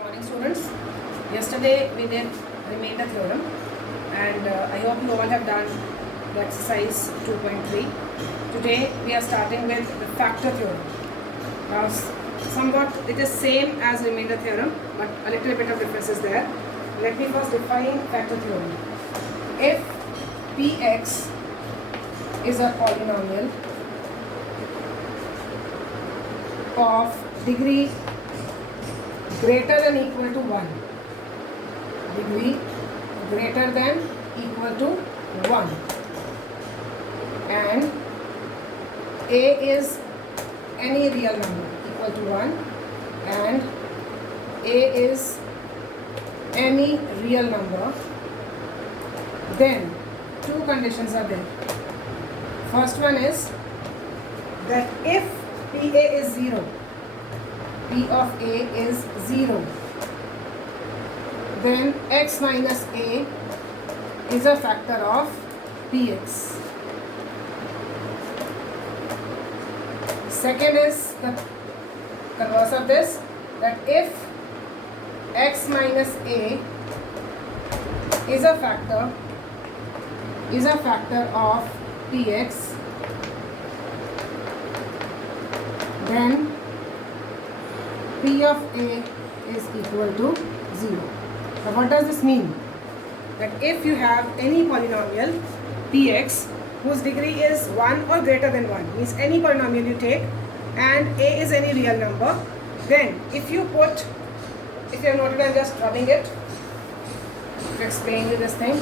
Morning students. Yesterday we did remainder theorem and I hope you all have done the exercise 2.3. Today we are starting with the factor theorem. Now somewhat it is same as remainder theorem but a little bit of difference is there. Let me first define factor theorem. If Px is a polynomial of degree greater than equal to 1, degree greater than equal to 1, and a is any real number equal to 1 and a is any real number, then two conditions are there. First one is that if PA is 0, P of A is 0, then x minus a is a factor of Px. Second is the converse of this, that if x minus a is a factor of Px, then P of A is equal to 0. Now what does this mean? That if you have any polynomial Px whose degree is 1 or greater than 1, means any polynomial you take and A is any real number, then if you have noted, I'm just rubbing it to explain you this thing.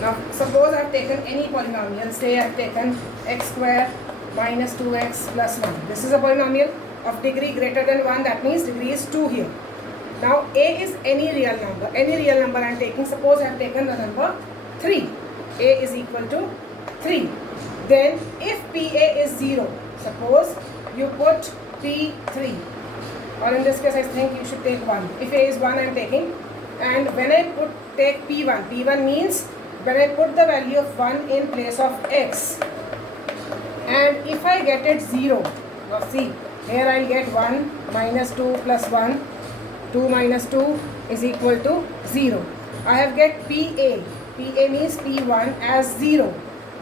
Now suppose I have taken any polynomial, say I have taken x square minus 2x plus 1. This is a polynomial of degree greater than 1, that means degree is 2 here. Now a is any real number I am taking. Suppose I have taken the number 3, a is equal to 3. Then if PA is 0, suppose you put P3, or in this case I think you should take 1. If a is 1 I am taking, and when I take P1 means when I put the value of 1 in place of x, and if I get it 0, now see, here I will get 1 minus 2 plus 1, 2 minus 2 is equal to 0. I have get PA means P1 as 0.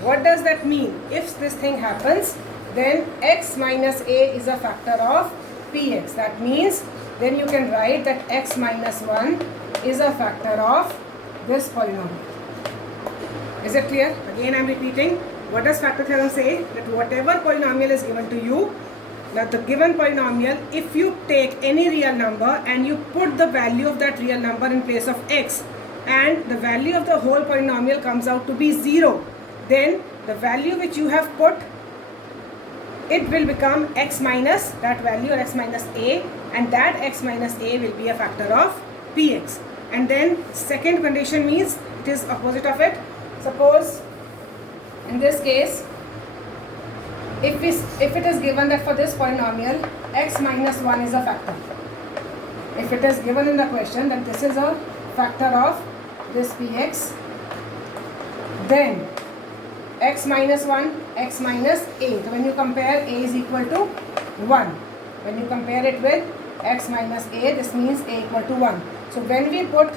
What does that mean? If this thing happens, then x minus a is a factor of Px. That means then you can write that x minus 1 is a factor of this polynomial. Is it clear? Again I am repeating. What does factor theorem say? That whatever polynomial is given to you, that the given polynomial, if you take any real number and you put the value of that real number in place of x, and the value of the whole polynomial comes out to be 0, then the value which you have put, it will become x minus that value, or x minus a, and that x minus a will be a factor of Px. And then second condition means it is opposite of it. Suppose in this case, if it is given that for this polynomial x minus 1 is a factor, if it is given in the question that this is a factor of this Px, then x minus 1, x minus a. So when you compare, a is equal to 1. When you compare it with x minus a, this means a equal to 1. So when we put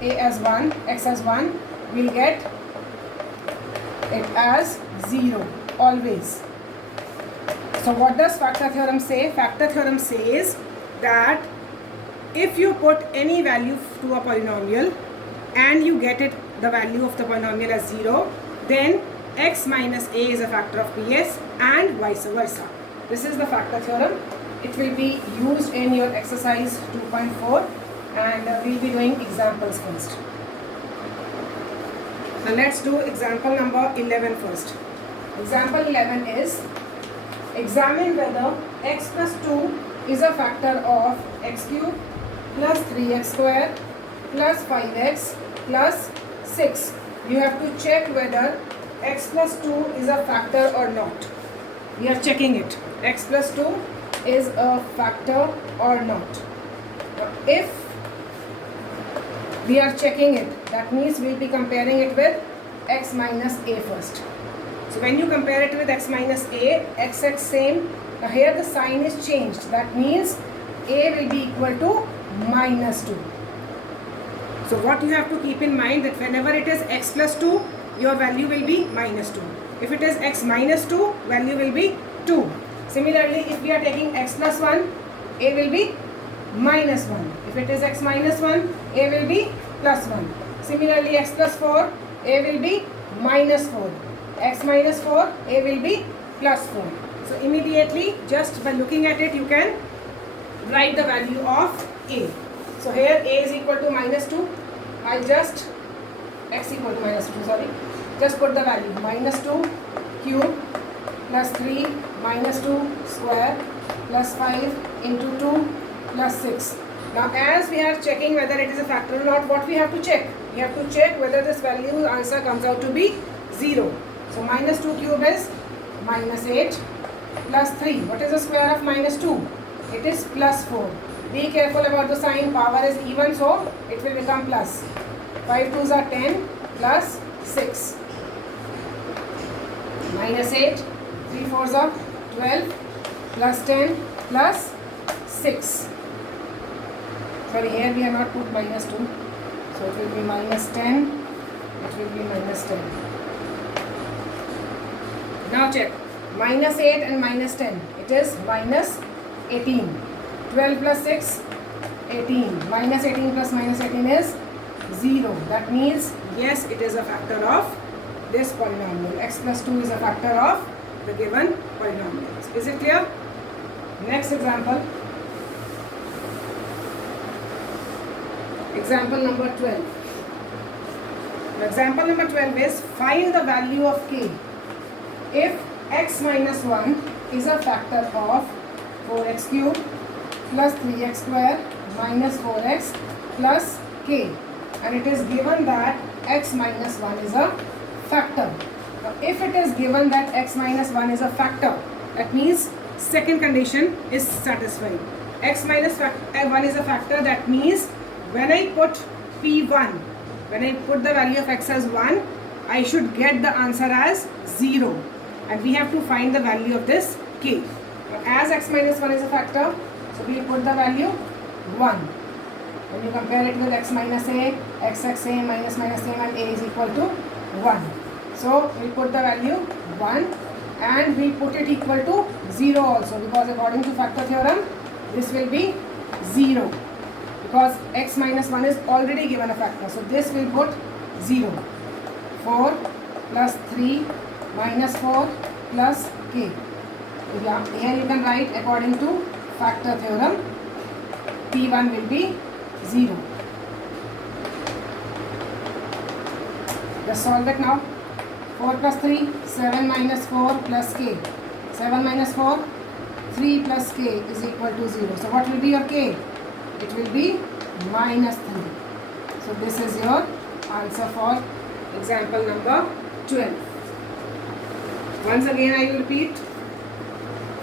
a as 1, x as 1, we will get it as 0 always. So what does factor theorem say? Factor theorem says that if you put any value to a polynomial and you get it, the value of the polynomial as 0, then x minus a is a factor of Ps and vice versa. This is the factor theorem. It will be used in your exercise 2.4 and we will be doing examples first. Now let's do example number 11 first. Example 11 is, examine whether x plus 2 is a factor of x cube plus 3x square plus 5x plus 6. You have to check whether x plus 2 is a factor or not. We are checking it. X plus 2 is a factor or not. Now, if we are checking it, that means we will be comparing it with x minus a first. So when you compare it with x minus a, x same. Now here the sign is changed. That means a will be equal to minus 2. So what you have to keep in mind that whenever it is x plus 2, your value will be minus 2. If it is x minus 2, value will be 2. Similarly, if we are taking x plus 1, a will be minus 1. If it is x minus 1, a will be plus 1. Similarly, x plus 4, a will be minus 4. X minus 4, a will be plus 4. So immediately, just by looking at it, you can write the value of a. So here a is equal to minus 2. I just x equal to minus 2, sorry. Just put the value minus 2 cube plus 3 minus 2 square plus 5 into 2 plus 6. Now as we are checking whether it is a factor or not, what we have to check? We have to check whether this value answer comes out to be 0. So minus 2 cube is minus 8 plus 3. What is the square of minus 2? It is plus 4. Be careful about the sign. Power is even, so it will become plus. 5 2s are 10 plus 6. Minus 8. 3 4s are 12 plus 10 plus 6. Sorry, here we have not put minus 2. So it will be minus 10. It will be minus 10. Now check. Minus 8 and minus 10. It is minus 18. 12 plus 6, 18. Minus 18 plus minus 18 is 0. That means, yes, it is a factor of this polynomial. X plus 2 is a factor of the given polynomials. Is it clear? Next example. Example number 12. Example number 12 is find the value of k if x minus 1 is a factor of 4x cubed plus 3x square minus 4x plus k, and it is given that x minus 1 is a factor. Now if it is given that x minus 1 is a factor, that means second condition is satisfied. X minus 1 is a factor, that means when I put p1, when I put the value of x as 1, I should get the answer as 0, and we have to find the value of this k. Now as x minus 1 is a factor, so we put the value 1. When you compare it with x minus a, x same, minus same, and a is equal to 1. So we put the value 1 and we put it equal to 0 also, because according to factor theorem, this will be 0. Because x minus 1 is already given a factor. So this will put 0. 4 plus 3 minus 4 plus k. Here you can write according to factor theorem, p1 will be 0. Just solve it now. 4 plus 3, 7 minus 4 plus k. 7 minus 4, 3 plus k is equal to 0. So what will be your k? It will be minus 3. So this is your answer for example number 12. Once again I will repeat.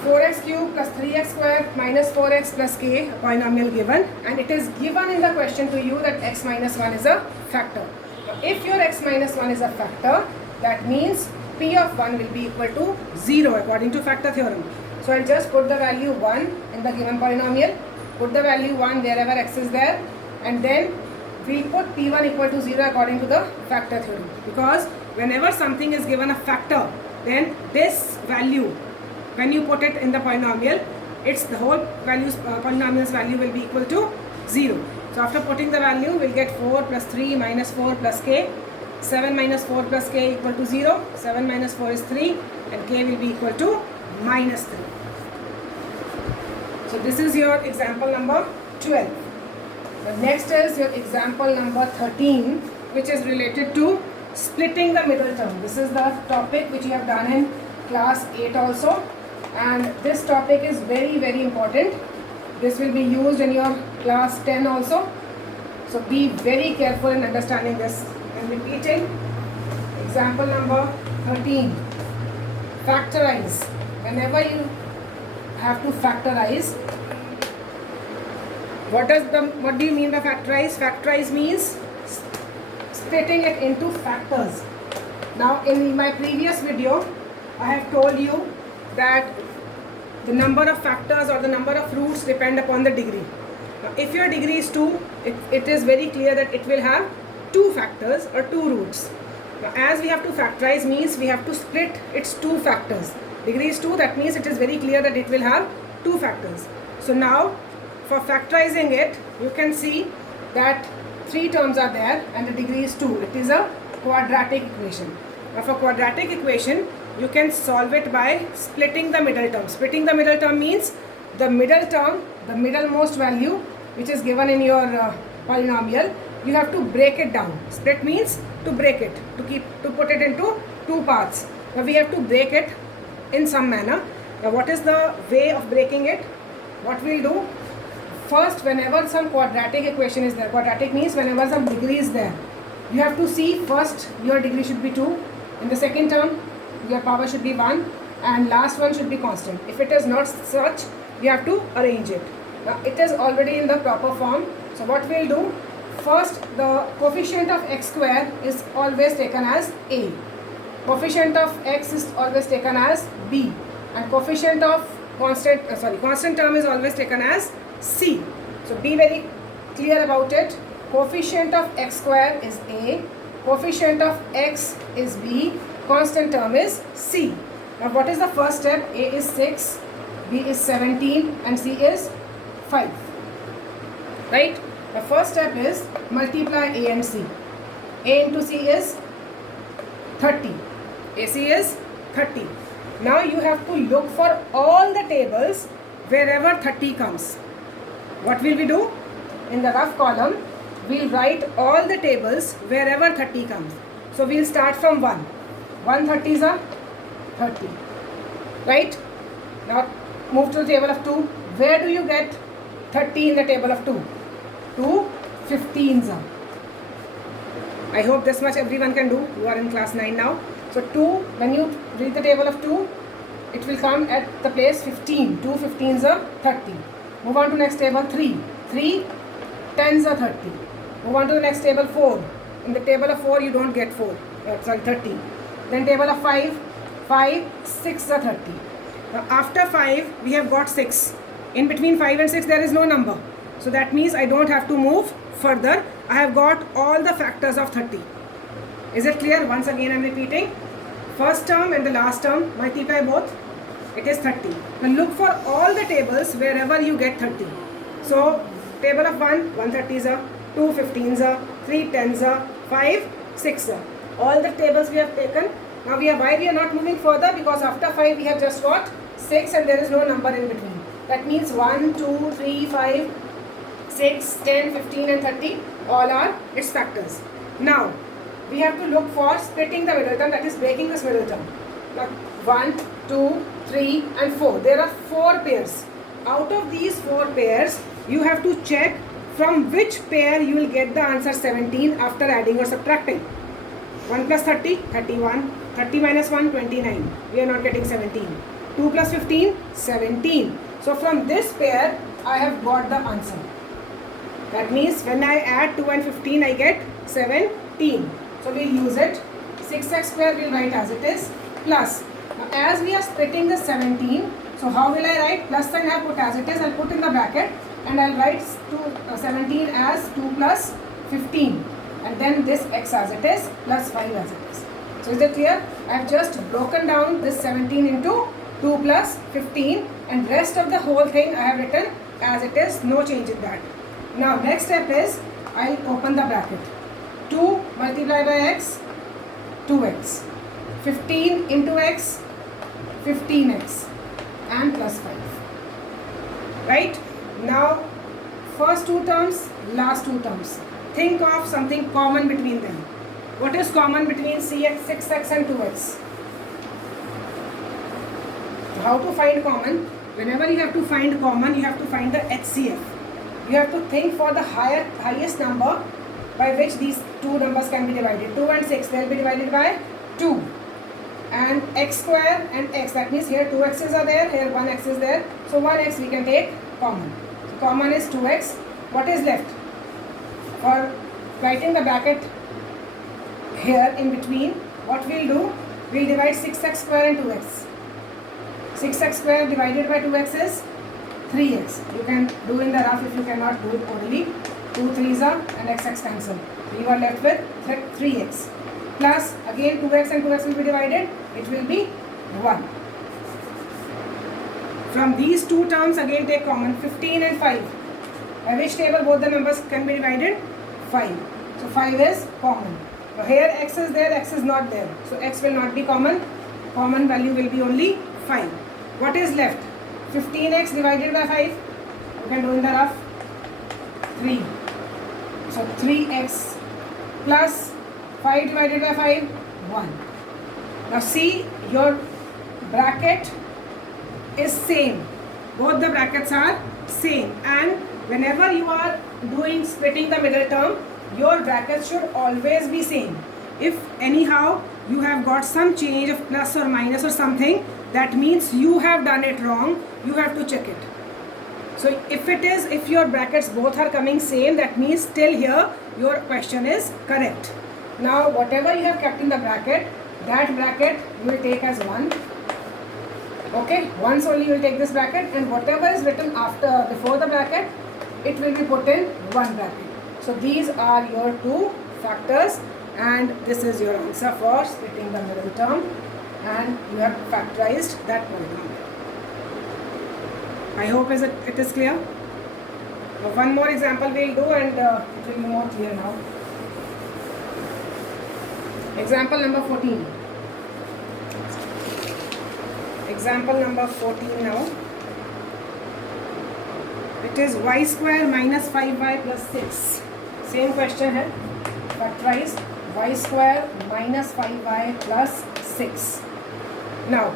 4x cube plus 3x square minus 4x plus k, a polynomial given, and it is given in the question to you that x minus 1 is a factor. Now, if your x minus 1 is a factor, that means p of 1 will be equal to 0 according to factor theorem. So I'll just put the value 1 in the given polynomial, put the value 1 wherever x is there, and then we put p1 equal to 0 according to the factor theorem. Because whenever something is given a factor, then this value, when you put it in the polynomial, it's the whole values polynomial's value will be equal to 0. So after putting the value, we'll get 4 plus 3 minus 4 plus k. 7 minus 4 plus k equal to 0. 7 minus 4 is 3, and k will be equal to minus 3. So this is your example number 12. The next is your example number 13, which is related to splitting the middle term. This is the topic which you have done in class 8 also, and this topic is very, very important. This will be used in your class 10 also. So be very careful in understanding this. And repeating, example number 13, factorize. Whenever you have to factorize, what do you mean by factorize? Factorize means splitting it into factors. Now in my previous video, I have told you that the number of factors or the number of roots depend upon the degree. Now, if your degree is 2, it is very clear that it will have 2 factors or 2 roots. Now, as we have to factorize means we have to split its 2 factors. Degree is 2, that means it is very clear that it will have 2 factors. So now for factorizing it, you can see that 3 terms are there and the degree is 2. It is a quadratic equation. Now for quadratic equation, you can solve it by splitting the middle term. Splitting the middle term means the middle term, the middlemost value which is given in your polynomial, you have to break it down. Split means to break it, to put it into 2 parts. Now we have to break it in some manner. Now what is the way of breaking it? What we'll do, first whenever some quadratic equation is there, quadratic means whenever some degree is there, you have to see first your degree should be 2, in the second term your power should be 1, and last one should be constant. If it is not such, you have to arrange it. Now it is already in the proper form. So what we'll do, first the coefficient of x square is always taken as a, coefficient of x is always taken as b, and coefficient of constant term is always taken as c. So be very clear about it. Coefficient of x square is a, coefficient of x is b, constant term is c. Now what is the first step? A is 6, b is 17 and c is 5. Right? The first step is multiply a and c. A into c is 30. AC is 30. Now you have to look for all the tables wherever 30 comes. What will we do? In the rough column, we'll write all the tables wherever 30 comes. So we'll start from 1. 1 30s are 30. Right? Now move to the table of 2. Where do you get 30 in the table of 2? 2 15s are. I hope this much everyone can do. You are in class 9 now. So 2, when you read the table of 2, it will come at the place 15. 2 15s are 30. Move on to next table 3. 3 10s are 30. Move on to the next table 4. In the table of 4 you don't get 30. Then table of 5. 5 6 are 30. Now after 5 we have got 6. In between 5 and 6 there is no number. So that means I don't have to move further. I have got all the factors of 30. Is it clear? Once again I am repeating. First term and the last term, multiply both. It is 30. Now look for all the tables wherever you get 30. So table of 1, 130s are, 2 15s are, 3 10s are, 5 6 are. All the tables we have taken. Now why we are not moving further? Because after 5 we have just got 6 and there is no number in between. That means 1, 2, 3, 5, 6, 10, 15 and 30 all are its factors. Now we have to look for splitting the middle term, that is breaking this middle term. Now 1, 2, 3 and 4. There are 4 pairs. Out of these 4 pairs, you have to check from which pair you will get the answer 17 after adding or subtracting. 1 plus 30, 31. 30 minus 1, 29. We are not getting 17. 2 plus 15, 17. So from this pair, I have got the answer. That means when I add 2 and 15, I get 17. So we'll use it. 6x square we'll write as it is, plus. Now as we are splitting the 17, so how will I write? Plus sign I have put as it is, I'll put in the bracket and I'll write 17 as 2 plus 15. And then this x as it is, plus 5 as it is. So is it clear? I have just broken down this 17 into 2 plus 15 and rest of the whole thing I have written as it is, no change in that. Now next step is, I'll open the bracket. 2 multiplied by x, 2x. 15 into x, 15x and plus 5. Right? Now first 2 terms, last 2 terms. Think of something common between them. What is common between 6x and 2x? How to find common? Whenever you have to find common, you have to find the HCF. You have to think for the highest number by which these 2 numbers can be divided. 2 and 6, they will be divided by 2. And x square and x, that means here 2 x's are there, here 1 x is there. So 1 x we can take common. So common is 2x. What is left? For writing the bracket here in between, what we'll do? We'll divide 6x square and 2x. 6x square divided by 2x is 3x. You can do in the rough if you cannot do it orally. 2 3s are and x cancel. You are left with 3x. Plus again 2x and 2x will be divided. It will be 1. From these two terms again take common 15 and 5. By which table both the numbers can be divided? 5. So 5 is common. So here x is there, x is not there. So x will not be common. Common value will be only 5. What is left? 15x divided by 5. You can do in the rough. 3. So 3x plus 5 divided by 5, 1. Now see, your bracket is same. Both the brackets are same, and whenever you are doing splitting the middle term, your brackets should always be same. If anyhow you have got some change of plus or minus or something, that means you have done it wrong. You have to check it. So if your brackets both are coming same, that means till here your question is correct. Now whatever you have kept in the bracket, that bracket you will take as 1. Okay, once only you will take this bracket, and whatever is written before the bracket, it will be put in one bracket. So these are your two factors, and this is your answer for splitting the middle term, and you have factorized that polynomial. I hope it is clear. One more example we will do, and it will be more clear now. Example number 14. Example number 14 now. It is y square minus 5y plus 6. Same question है. Factorize y square minus 5y plus 6. Now,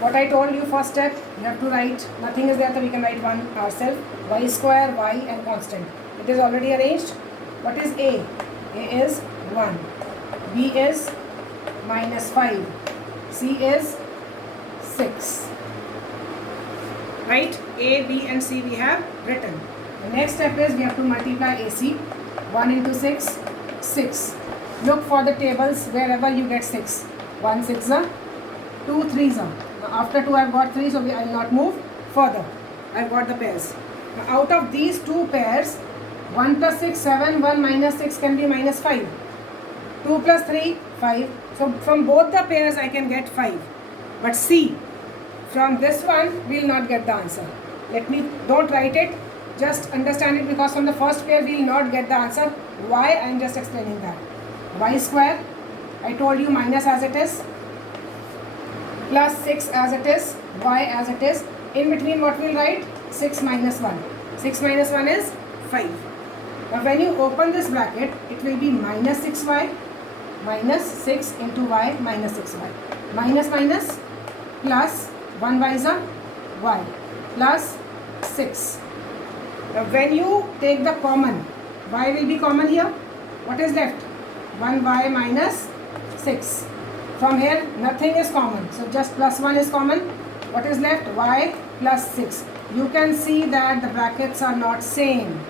what I told you first step, you have to write, nothing is there, so we can write one ourselves. Y square, y and constant. It is already arranged. What is A? A is 1. B is minus 5. C is 6. Right? A, B and C we have written. The next step is we have to multiply AC. 1 into 6, 6. Look for the tables wherever you get 6. 1 6 are, 2 3s are. After 2 I have got 3, so I will not move further. I have got the pairs. Now out of these two pairs, 1 plus 6, 7, 1 minus 6 can be minus 5. 2 plus 3, 5. So from both the pairs I can get 5. But see, from this one we will not get the answer. Don't write it, just understand it, because from the first pair we will not get the answer. Why? I am just explaining that. Y square, I told you minus as it is, plus 6 as it is, y as it is. In between what we will write? 6 minus 1. 6 minus 1 is 5. Now when you open this bracket, it will be minus 6y, minus 6 into y, minus 6y. Minus minus, plus 1y is a y, plus 6. Now when you take the common, y will be common here. What is left? 1y minus 6. From here nothing is common, so just plus 1 is common. What is left? Y plus 6. You can see that the brackets are not same.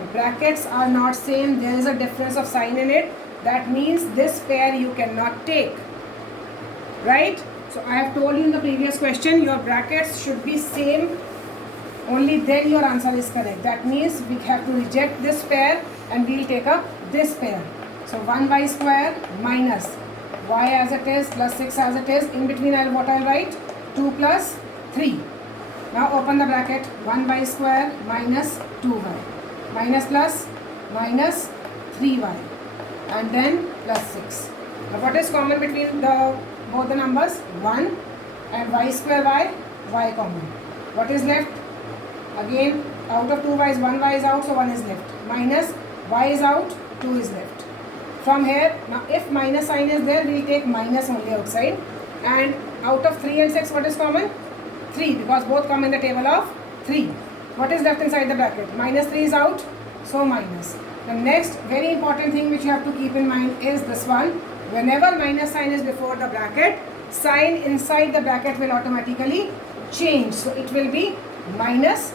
The brackets are not same. There is a difference of sign in it. That means this pair you cannot take. Right? So I have told you in the previous question, your brackets should be same. Only then your answer is correct. That means we have to reject this pair and we will take up this pair. So 1y square minus y as it is plus 6 as it is. In between what I will write? 2 plus 3. Now open the bracket. 1y square minus 2y. Minus plus minus 3y. And then plus 6. Now what is common between both the numbers? 1 and y square y common. What is left? Again, out of 2y's, 1y is out, so 1 is left. Minus y is out, 2 is left. From here, now if minus sign is there, we will take minus only outside. And out of 3 and 6, what is common? 3, because both come in the table of 3. What is left inside the bracket? Minus 3 is out, so minus. The next very important thing which you have to keep in mind is this one. Whenever minus sign is before the bracket, sign inside the bracket will automatically change. So it will be minus,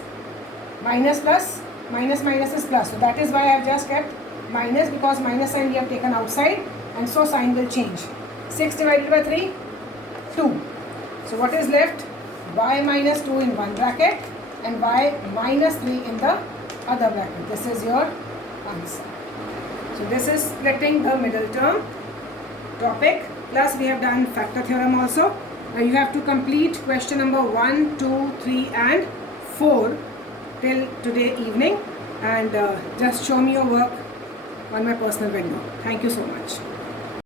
minus plus, minus minus is plus. So that is why I have just kept minus, because minus sign we have taken outside, and so sign will change. 6 divided by 3, 2. So what is left? Y minus 2 in one bracket and y minus 3 in the other bracket. This is your answer. So this is splitting the middle term topic. Plus we have done factor theorem also. Now you have to complete question number 1, 2, 3 and 4 till today evening, and just show me your work on my personal window. Thank you so much.